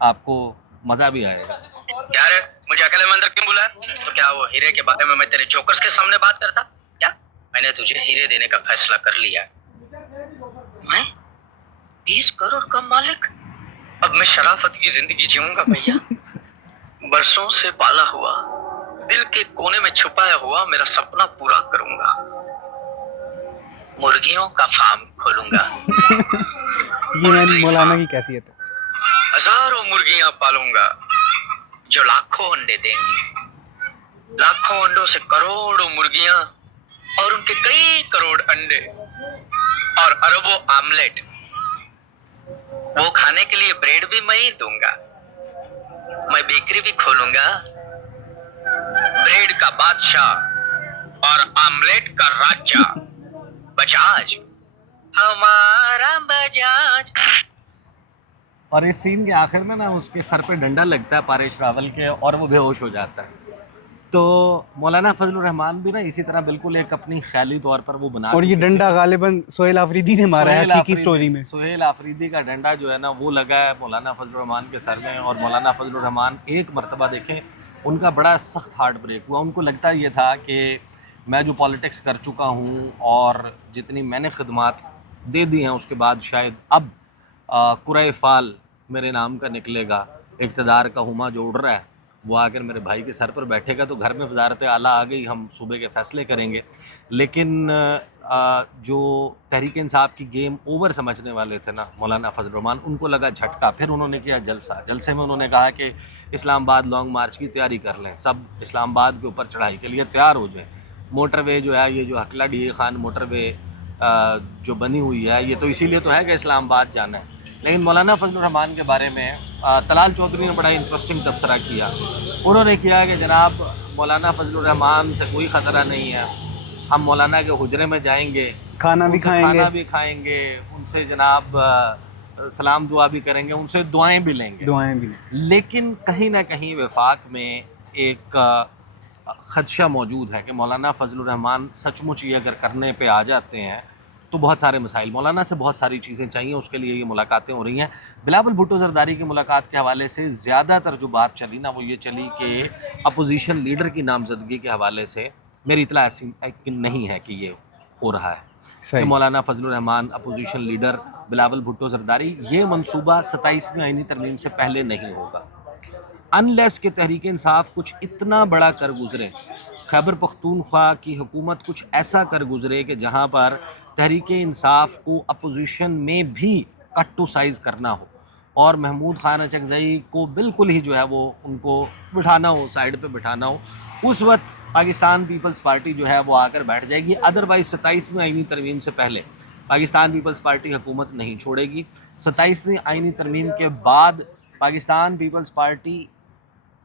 آپ کو مزہ بھی آئے گا. کیا رے مجھے عقل مند کیوں بولا؟ تو کیا وہ ہیرے کے بارے میں تیرے چوکرز کے سامنے بات کرتا کیا؟ میں نے تجھے ہیرے دینے کا فیصلہ کر لیا. میں 20 کروڑ کا مالک؟ اب میں شرافت کی زندگی جیوں گا بھیا. برسوں سے پالا ہوا دل کے کونے میں چھپایا ہوا میرا سپنا پورا کروں گا. مرغیوں کا فارم کھولوں گا. یہ میں مولانا کی کیفیت ہے. ہزاروں مرغیاں پالوں گا جو لاکھوں انڈے دیں گی. لاکھوں انڈوں سے کروڑوں مرغیاں اور ان کے کئی کروڑ انڈے اور اربوں آملیٹ. وہ کھانے کے لیے بریڈ بھی میں ہی دوں گا. میں بیکری بھی کھولوں گا. بریڈ کا بادشاہ اور آملیٹ کا راجا بجاج ہمارا بجاج. اور اس سین کے آخر میں نا اس کے سر پہ ڈنڈا لگتا ہے پاریش راول کے اور وہ بے ہوش ہو جاتا ہے. تو مولانا فضل الرحمان بھی نا اسی طرح بالکل ایک اپنی خیالی طور پر وہ بنا اور یہ ڈنڈا غالباً سہیل آفریدی نے مارا ہے حقیقی سٹوری میں. سہیل آفریدی کا ڈنڈا جو ہے نا وہ لگا ہے مولانا فضل الرحمان کے سر میں. اور مولانا فضل الرحمان ایک مرتبہ دیکھیں ان کا بڑا سخت ہارٹ بریک ہوا. ان کو لگتا یہ تھا کہ میں جو پالیٹکس کر چکا ہوں اور جتنی میں نے خدمات دے دی ہیں اس کے بعد شاید اب کرۂ فال میرے نام کا نکلے گا. اقتدار کا ہما جو اڑ رہا ہے وہ آ کر میرے بھائی کے سر پر بیٹھے گا تو گھر میں وزارت اعلیٰ آ گئی, ہم صوبے کے فیصلے کریں گے. لیکن جو تحریک انصاف کی گیم اوور سمجھنے والے تھے نا مولانا فضل الرحمان, ان کو لگا جھٹکا. پھر انہوں نے کیا جلسہ. جلسے میں انہوں نے کہا کہ اسلام آباد لانگ مارچ کی تیاری کر لیں, سب اسلام آباد کے اوپر چڑھائی کے لیے تیار ہو جائیں. موٹر وے جو ہے یہ جو حقلہ ڈی خان موٹر وے جو بنی ہوئی ہے یہ تو اسی لیے تو ہے کہ اسلام آباد جانا ہے. لیکن مولانا فضل الرحمان کے بارے میں طلال چودھری نے بڑا انٹرسٹنگ تبصرہ کیا. انہوں نے کیا کہ جناب مولانا فضل الرحمان سے کوئی خطرہ نہیں ہے, ہم مولانا کے حجرے میں جائیں گے, کھانا بھی کھائیں گے, ان سے جناب سلام دعا بھی کریں گے, ان سے دعائیں بھی لیں گے. لیکن کہیں نہ کہیں وفاق میں ایک خدشہ موجود ہے کہ مولانا فضل الرحمان سچ مچ یہ اگر کرنے پہ آ جاتے ہیں تو بہت سارے مسائل, مولانا سے بہت ساری چیزیں چاہیے, اس کے لیے یہ ملاقاتیں ہو رہی ہیں. بلاول بھٹو زرداری کی ملاقات کے حوالے سے زیادہ تر جو بات چلی نا وہ یہ چلی کہ اپوزیشن لیڈر کی نامزدگی کے حوالے سے میری اطلاع ایسی نہیں ہے کہ یہ ہو رہا ہے کہ مولانا فضل الرحمان اپوزیشن لیڈر بلاول بھٹو زرداری. یہ منصوبہ 27ویں آئینی ترمیم سے پہلے نہیں ہوگا انلیس کہ تحریک انصاف کچھ اتنا بڑا کر گزرے, خیبر پختونخوا کی حکومت کچھ ایسا کر گزرے کہ جہاں پر تحریک انصاف کو اپوزیشن میں بھی کٹ ٹو سائز کرنا ہو اور محمود خان اچکزئی کو بالکل ہی جو ہے وہ ان کو بٹھانا ہو, سائیڈ پہ بٹھانا ہو, اس وقت پاکستان پیپلز پارٹی جو ہے وہ آ کر بیٹھ جائے گی. ادروائز 27ویں آئینی ترمیم سے پہلے پاکستان پیپلز پارٹی حکومت نہیں چھوڑے گی. 27ویں آئینی ترمیم کے بعد پاکستان پیپلز پارٹی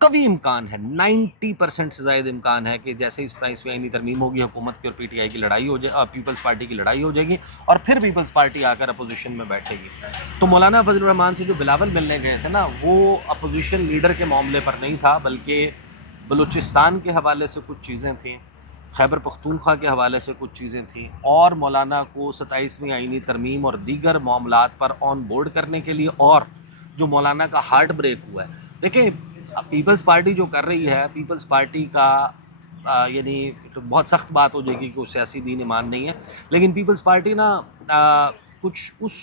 قوی امکان ہے, 90% سے زائد امکان ہے کہ جیسے 27ویں آئینی ترمیم ہوگی حکومت کی اور پی ٹی آئی کی لڑائی ہو جائے, پیپلز پارٹی کی لڑائی ہو جائے گی اور پھر پیپلز پارٹی آ کر اپوزیشن میں بیٹھے گی. تو مولانا فضل الرحمان سے جو بلاول ملنے گئے تھے نا وہ اپوزیشن لیڈر کے معاملے پر نہیں تھا بلکہ بلوچستان کے حوالے سے کچھ چیزیں تھیں, خیبر پختونخوا کے حوالے سے کچھ چیزیں تھیں اور مولانا کو 27ویں آئینی ترمیم اور دیگر معاملات پر آن بورڈ کرنے کے لیے. اور جو مولانا کا ہارٹ بریک ہوا ہے, دیکھیں پیپلز پارٹی جو کر رہی ہے, پیپلز پارٹی کا یعنی بہت سخت بات ہو جائے گی کہ وہ سیاسی دین ایمان نہیں ہے, لیکن پیپلز پارٹی نا کچھ اس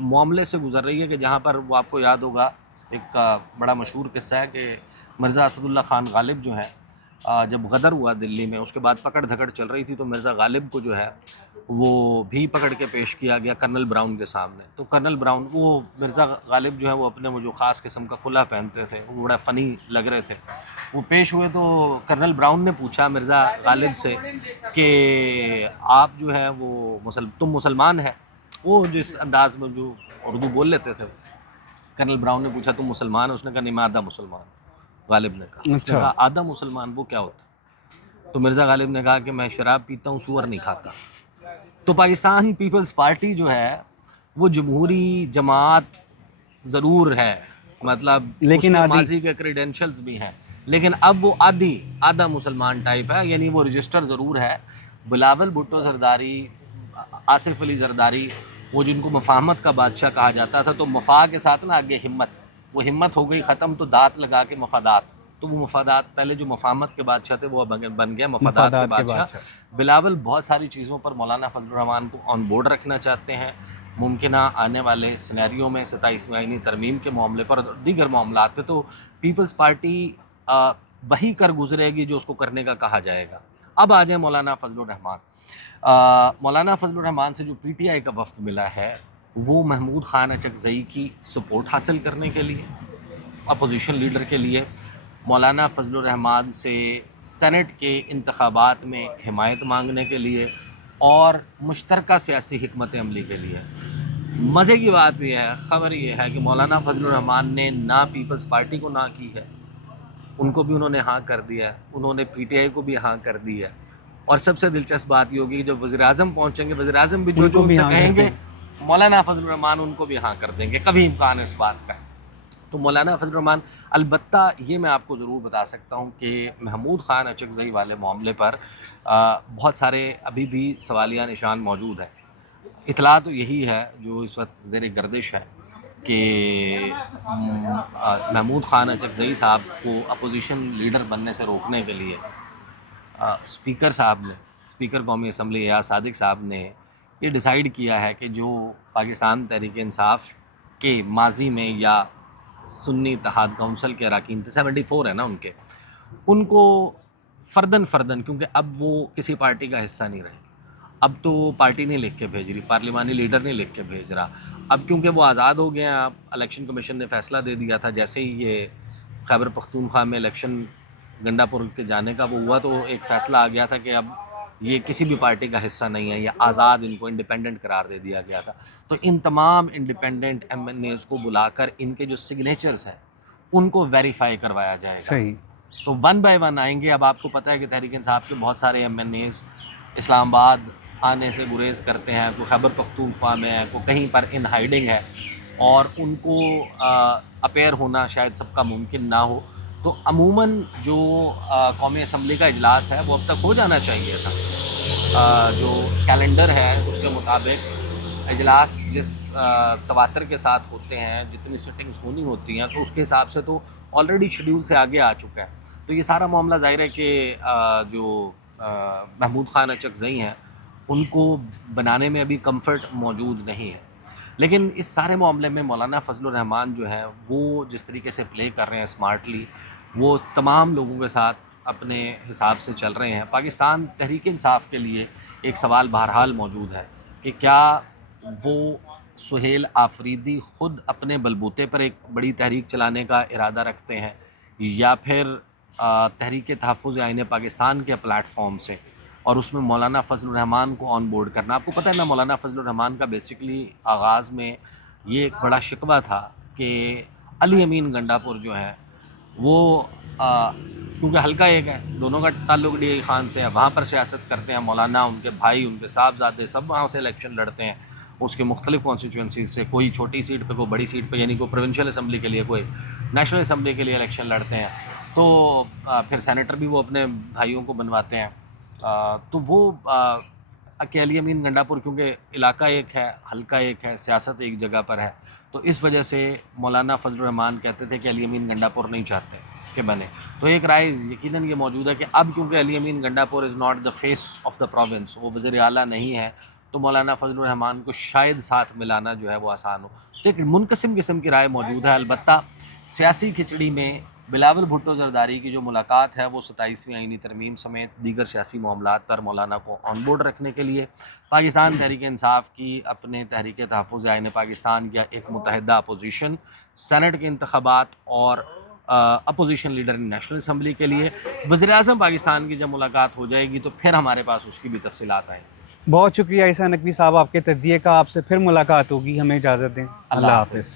معاملے سے گزر رہی ہے کہ جہاں پر وہ آپ کو یاد ہوگا ایک بڑا مشہور قصہ ہے کہ مرزا اسد اللہ خان غالب جو ہے جب غدر ہوا دلی میں اس کے بعد پکڑ دھکڑ چل رہی تھی تو مرزا غالب کو جو ہے وہ بھی پکڑ کے پیش کیا گیا کرنل براؤن کے سامنے. تو کرنل براؤن, وہ مرزا غالب جو ہے وہ اپنے وہ جو خاص قسم کا کلہ پہنتے تھے, وہ بڑا فنی لگ رہے تھے, وہ پیش ہوئے تو کرنل براؤن نے پوچھا مرزا غالب سے کہ آپ جو ہے وہ تم مسلمان ہے, وہ جس انداز میں جو اردو بول لیتے تھے. کرنل براؤن نے پوچھا تم مسلمان ہے؟ اس نے کہا نہیں میں آدھا مسلمان. غالب نے کہا, اس نے کہا آدھا مسلمان وہ کیا ہوتا ہے؟ تو مرزا غالب نے کہا کہ میں شراب پیتا ہوں, سور نہیں کھاتا. تو پاکستان پیپلز پارٹی جو ہے وہ جمہوری جماعت ضرور ہے, مطلب لیکن ماضی کے کریڈینشلز بھی ہیں, لیکن اب وہ آدھا مسلمان ٹائپ ہے, یعنی وہ رجسٹر ضرور ہے. بلاول بھٹو زرداری, آصف علی زرداری, وہ جن کو مفاہمت کا بادشاہ کہا جاتا تھا, تو مفاہ کے ساتھ نا آگے ہمت, وہ ہمت ہو گئی ختم تو دانت لگا کے مفادات، تو وہ مفادات پہلے جو مفاہمت کے بادشاہ تھے وہ بن گئے مفادات کے بادشاہ۔ بلاول بہت ساری چیزوں پر مولانا فضل الرحمان کو آن بورڈ رکھنا چاہتے ہیں، ممکنہ آنے والے سینیریو میں 27ویں آئینی ترمیم کے معاملے پر اور دیگر معاملات پہ تو پیپلز پارٹی وہی کر گزرے گی جو اس کو کرنے کا کہا جائے گا۔ اب آ جائیں مولانا فضل الرحمان۔ مولانا فضل الرحمان سے جو پی ٹی آئی کا وفد ملا ہے وہ محمود خان اچکزئی کی سپورٹ حاصل کرنے کے لیے، اپوزیشن لیڈر کے لیے، مولانا فضل الرحمان سے سینٹ کے انتخابات میں حمایت مانگنے کے لیے اور مشترکہ سیاسی حکمت عملی کے لیے۔ مزے کی بات یہ ہے، خبر یہ ہے کہ مولانا فضل الرحمان نے نہ پیپلز پارٹی کو نہ کی ہے، ان کو بھی انہوں نے ہاں کر دیا ہے، انہوں نے پی ٹی آئی کو بھی ہاں کر دی ہے، اور سب سے دلچسپ بات یہ ہوگی کہ جب وزیر اعظم پہنچیں گے وزیر اعظم بھی جو ان سے کہیں گے مولانا فضل الرحمان ان کو بھی ہاں کر دیں گے، کبھی امکان ہے اس بات کا۔ تو مولانا فضل الرحمان، البتہ یہ میں آپ کو ضرور بتا سکتا ہوں کہ محمود خان اچکزئی والے معاملے پر بہت سارے ابھی بھی سوالیہ نشان موجود ہیں۔ اطلاع تو یہی ہے جو اس وقت زیر گردش ہے کہ محمود خان اچکزئی صاحب کو اپوزیشن لیڈر بننے سے روکنے کے لیے اسپیکر صاحب نے، اسپیکر قومی اسمبلی ایاز صادق صاحب نے یہ ڈیسائیڈ کیا ہے کہ جو پاکستان تحریک انصاف کے ماضی میں یا سنی اتحاد کونسل کے اراکین تھے، 74 ہے نا ان کو فردن کیونکہ اب وہ کسی پارٹی کا حصہ نہیں رہے، اب تو پارٹی نہیں لکھ کے بھیج رہی، پارلیمانی لیڈر نہیں لکھ کے بھیج رہا، اب کیونکہ وہ آزاد ہو گئے ہیں، اب الیکشن کمیشن نے فیصلہ دے دیا تھا جیسے ہی یہ خیبر پختونخوا میں الیکشن گنڈا پور کے جانے کا وہ ہوا تو ایک فیصلہ آ گیا تھا کہ اب یہ کسی بھی پارٹی کا حصہ نہیں ہے، یہ آزاد، ان کو انڈیپینڈنٹ قرار دے دیا گیا تھا۔ تو ان تمام انڈیپینڈنٹ ایم این ایز کو بلا کر ان کے جو سگنیچرز ہیں ان کو ویریفائی کروایا جائے گا۔ صحیح۔ تو 1 بائی 1 آئیں گے۔ اب آپ کو پتہ ہے کہ تحریک انصاف کے بہت سارے ایم این ایز اسلام آباد آنے سے گریز کرتے ہیں، کوئی خیبر پختونخوا میں ہے، کوئی کہیں پر ان ہائیڈنگ ہے، اور ان کو اپیئر ہونا شاید سب کا ممکن نہ ہو۔ تو عموماً جو قومی اسمبلی کا اجلاس ہے وہ اب تک ہو جانا چاہیے تھا، جو کیلنڈر ہے اس کے مطابق اجلاس جس تواتر کے ساتھ ہوتے ہیں، جتنی سٹنگز ہونی ہوتی ہیں، تو اس کے حساب سے تو آلریڈی شیڈیول سے آگے آ چکا ہے۔ تو یہ سارا معاملہ ظاہر ہے کہ جو محمود خان اچکزئی ہیں ان کو بنانے میں ابھی کمفرٹ موجود نہیں ہے، لیکن اس سارے معاملے میں مولانا فضل الرحمان جو ہیں وہ جس طریقے سے پلے کر رہے ہیں اسمارٹلی، وہ تمام لوگوں کے ساتھ اپنے حساب سے چل رہے ہیں۔ پاکستان تحریک انصاف کے لیے ایک سوال بہرحال موجود ہے کہ کیا وہ سہیل آفریدی خود اپنے بلبوتے پر ایک بڑی تحریک چلانے کا ارادہ رکھتے ہیں، یا پھر تحریک تحفظ آئین پاکستان کے پلیٹ فارم سے، اور اس میں مولانا فضل الرحمان کو آن بورڈ کرنا۔ آپ کو پتہ ہے نا مولانا فضل الرحمان کا بیسکلی آغاز میں یہ ایک بڑا شکوہ تھا کہ علی امین گنڈا پور جو ہے وہ کیونکہ حلقہ ایک ہے، دونوں کا تعلق ڈی آئی خان سے ہے، وہاں پر سیاست کرتے ہیں مولانا، ان کے بھائی، ان کے صاحبزادے سب وہاں سے الیکشن لڑتے ہیں اس کے مختلف کانسٹیچوئنسیز سے، کوئی چھوٹی سیٹ پہ، کوئی بڑی سیٹ پہ، یعنی کوئی پروونشل اسمبلی کے لیے، کوئی نیشنل اسمبلی کے لیے الیکشن لڑتے ہیں، تو پھر سینیٹر بھی وہ اپنے بھائیوں کو بنواتے ہیں۔ تو وہ کہ علی امین گنڈا پور کیونکہ علاقہ ایک ہے، حلقہ ایک ہے، سیاست ایک جگہ پر ہے، تو اس وجہ سے مولانا فضل الرحمان کہتے تھے کہ علی امین گنڈا پور نہیں چاہتے کہ بنے۔ تو ایک رائے یقیناً یہ موجود ہے کہ اب کیونکہ علی Amin Gandapur is not the face of the province, وہ وزیر اعلیٰ نہیں ہے، تو مولانا فضل الرحمان کو شاید ساتھ ملانا جو ہے وہ آسان ہو۔ تو ایک منقسم قسم کی رائے موجود ہے۔ البتہ سیاسی کھچڑی میں بلاول بھٹو زرداری کی جو ملاقات ہے وہ 27ویں آئینی ترمیم سمیت دیگر سیاسی معاملات پر مولانا کو آن بورڈ رکھنے کے لیے، پاکستان تحریک انصاف کی اپنے تحریک تحفظ آئین پاکستان یا ایک متحدہ اپوزیشن، سینٹ کے انتخابات اور اپوزیشن لیڈر نیشنل اسمبلی کے لیے، وزیر اعظم پاکستان کی جب ملاقات ہو جائے گی تو پھر ہمارے پاس اس کی بھی تفصیلات آئیں گی۔ بہت شکریہ عیسیٰ نقوی صاحب آپ کے تجزیے کا، آپ سے پھر ملاقات ہوگی، ہمیں اجازت دیں، اللہ حافظ۔